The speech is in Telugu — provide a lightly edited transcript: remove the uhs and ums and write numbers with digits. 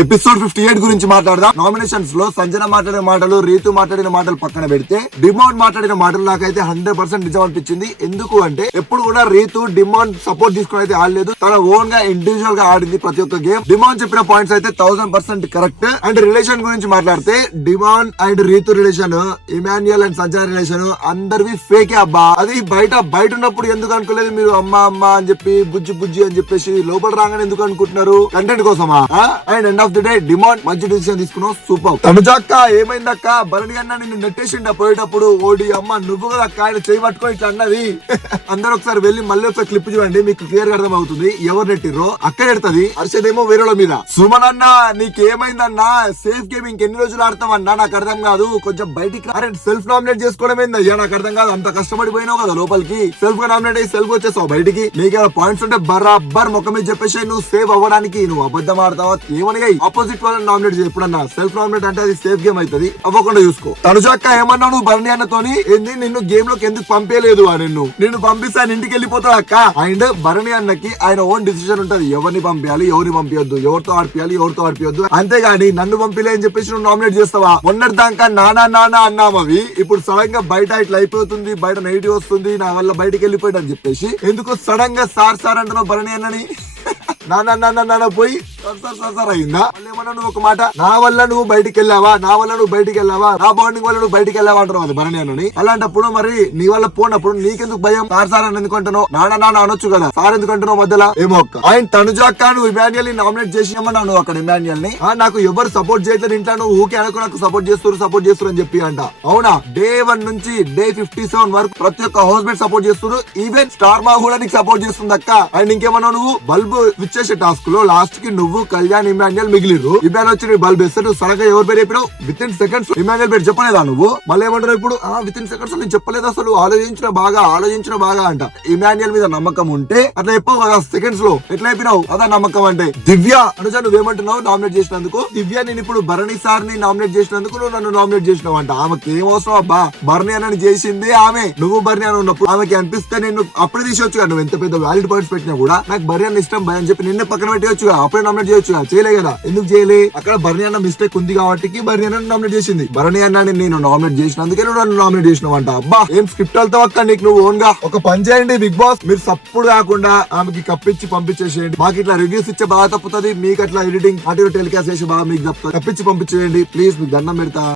ఎపిసోడ్ 58 గురించి మాట్లాడదాం. నామినేషన్స్ లో సంజన మాట్లాడిన మాటలు, రీతు మాట్లాడిన మాటలు పక్కన పెడితే డిమాండ్ మాట్లాడిన మాటలు నాకైతే 100% నిజం అనిపించింది. ఎందుకు అంటే ఎప్పుడు కూడా రీతు డిమాండ్ సపోర్ట్ తీసుకుని అయితే ఆడలేదు. తన ఓన్ గా ఇండివిజువల్ గా ఆడింది ప్రతి ఒక్క గేమ్. డిమాండ్ చెప్పిన పాయింట్స్ అయితే 1000% కరెక్ట్. అండ్ రిలేషన్ గురించి మాట్లాడితే demon and Rithu relation, Emmanuel and Sanjana relation అందరివి ఫేకే అబ్బా. అది బయట ఉన్నప్పుడు ఎందుకు అనుకోలేదు మీరు? అమ్మ అమ్మ అని చెప్పి, బుజ్జి బుజ్జి అని చెప్పేసి లోపల రాగానే ఎందుకు అనుకుంటున్నారు? కంటెంట్ కోసమా? And end of the day demand మంచి డిసిషన్ తీసుకున్నావు, సూపర్. తనుజాక్క ఏమైందక్క? భరణి అన్న నిన్ను నెట్టేసిండ పోయేటప్పుడు. ఓడి అమ్మ నువ్వు కదా అక్క, ఆయన చేయి పట్టుకొని ఇట్లా అన్నది. అందరూ ఒకసారి వెళ్ళి మళ్ళీ ఒకసారి క్లిప్ చూడండి, మీకు క్లియర్ గా అర్థం అవుతుంది ఎవరు నెట్టిర్రో. అక్కడ ఎడతది అరిసేదేమో వేరేల మీద. సుమన్ అన్న నీకేమైందన్నా? సేఫ్ గేమ్ ఇంకెన్ని రోజులు ఆడతామన్నా? నాకు అర్థం కాదు, కొంచెం బయటికి అరే సెల్ఫ్ నామినేట్ చేసుకోవడం ఏందయ్యా? నాకు అర్థం కాదు. అంత కష్టపడిపోయినావు కదా లోపలికి, సెల్ఫ్ గా నామినేట్ అయ్యి సెల్ఫ్ వచ్చేసావు బయటికి. నీకు పాయింట్స్ ఉంటే బరాబర్ ముఖం మీద చెప్పేసి నువ్వు సేవ్ అవ్వడానికి నువ్వు అబద్ధం ఆడతావా? ఏమని ఆపోజిట్ వాళ్ళని నామినేట్ చేయి. ఎప్పుడన్నా సెల్ఫ్ నామినేట్ అంటే అది సేఫ్ గేమ్ అవుతుంది, అవ్వకుండా చూసుకో. తనుజాక్క ఏమన్నా నువ్వు భరణి అన్నతోని ఏంది నిన్ను గేమ్ లోకి ఎందుకు పంపేయలేదు? నిన్ను పంపిస్తాను ఇంటికి వెళ్ళిపోతావు అక్క. అండ్ భరణి అన్నకి ఆయన ఓన్ డిసిషన్ ఉంటది, ఎవరిని పంపించాలి, ఎవరిని పంపించొద్దు, ఎవరితో ఆడిపియాలి, ఎవరితో ఆడిపియొద్దు. అంతేగాని నన్ను పంపిలే అని చెప్పేసి నువ్వు నామినేట్ చేస్తావా? మొన్నటి దాకా నానా నానా అన్నామవి ఇప్పుడు సడన్ గా బయట ఇట్లా అయిపోతుంది, బయట నెగిటివ్ వస్తుంది, నా వల్ల బయటకు వెళ్ళిపోయాడు అని చెప్పేసి ఎందుకు సడన్ గా సార్ అంటున్నావు భరణి అన్నని? నాన్న పోయి సార్ అయిందా? ఏమన్నా నువ్వు ఒక మాట, నా వల్ల నువ్వు బయటికి వెళ్ళావా, నా వల్ల నువ్వు బయటికి వెళ్ళావా, నా బాండింగ్ వల్ల నువ్వు బయటికి వెళ్ళావా అంటున్నావు అది భరణి అన్నని. అలాంటప్పుడు మరి నీ వల్ల పోనప్పుడు నీకెందుకు భయం? సార్ అని ఎందుకు అంటున్నావు? నాన్న అనొచ్చు కదా, సార్ ఎందుకు అంటున్నావు మధ్యలో? ఏమో అక్క. ఆయన తనుజాక్క నువ్వు ఇమాన్యుయల్ ని నామినేట్ చేసినామన్నా నువ్వు అక్కడ ఇమాన్యుయల్ ని. నాకు ఎవరు సపోర్ట్ చేయట్లేదు ఇంట్లో, నువ్వు ఊకే అనుకో నాకు సపోర్ట్ చేస్తారు అని చెప్పి అంట. అవునా? డే 1 నుంచి డే 57 వరకు ప్రతి ఒక్క హౌస్ మేట్ సపోర్ట్ చేస్తున్నారు. ఈవెన్ స్టార్ మా కూడా నీకు సపోర్ట్ చేస్తుంది అక్క. అండ్ ఇంకేమన్నా నువ్వు బల్బ్ విచ్చేసే టాస్క్ లో లాస్ట్ కి నువ్వు కళ్యాణ్ ఇమాన్యుయల్ మిగిలిరు. ఇమాన్యుల్ వచ్చి బల్బ్ వేస్తే నువ్వు సడన్ గా ఎవరు పేరు చెప్పినావు? విత్ ఇన్ సెకండ్స్ ఇమాన్యుయల్ పేరు చెప్పలేదా నువ్వు? మళ్ళీ ఏమంటారు ఇప్పుడు? విత్ ఇన్ సెకండ్స్ నేను చెప్పలేదు, అసలు ఆలోచించిన బాగా అంట. ఇమాన్యుయల్ మీద నమ్మకం ఉంటే అట్లా చెప్పావు కదా సెకండ్స్ లో. ఎట్లా చెప్పినావు? అదా నమ్మకం అంటే. దివ్య అనుజ నువ్వేమంటున్నావు నామినేట్ చేసినందుకు? దివ్య నేను ఇప్పుడు భరణి సార్ ని నామినేట్ చేసినందుకు నువ్వు నన్ను నామినేట్ చేసినావు అంట. ఆమెకి ఏం అవసరం అబ్బా? భరణి అని చేసింది ఆమె, నువ్వు భరణి అని ఉన్నప్పుడు ఆమెకి అనిపిస్తే నేను అప్పుడే తీసేవచ్చు కదా. నువ్వు ఎంత పెద్ద వ్యాలిడ్ పాయింట్స్ పెట్టినా కూడా నాకు భరణి అన్న ఇష్టం భయ అని చెప్పి నిన్నే పక్కన పెట్టవచ్చు, అప్పుడే నామినేట్ చేయొచ్చు. చేయలే కదా, ఎందుకు చేయలే? అక్కడ భరణి అన్న మిస్టేక్ ఉంది కాబట్టి భరణి అన్న నామినేట్ చేసింది. భరణి అన్న నేను నామినేట్ చేసినందుకే నువ్వు నన్ను నామినేట్ చేసినావు అంట. అబ్బా ఏం స్క్రిప్ట్ వెళ్తావు అక్క నీకు? నువ్వు ఓన్ గా ఒక పని చేయండి బిగ్ బాస్, మీరు సప్పుడు కాకుండా ఆమెకి కప్పించి పంపించేసేయండి. మాకు ఇట్లా రివ్యూస్ ఇచ్చే బాగా తప్పుతుంది, మీకు అట్లా ఎడిటింగ్ అటు టెలికాస్ట్ చేసి బాగా మీకు తప్పించి పంపించేయండి ప్లీజ్. మీకు దండం పెడతా.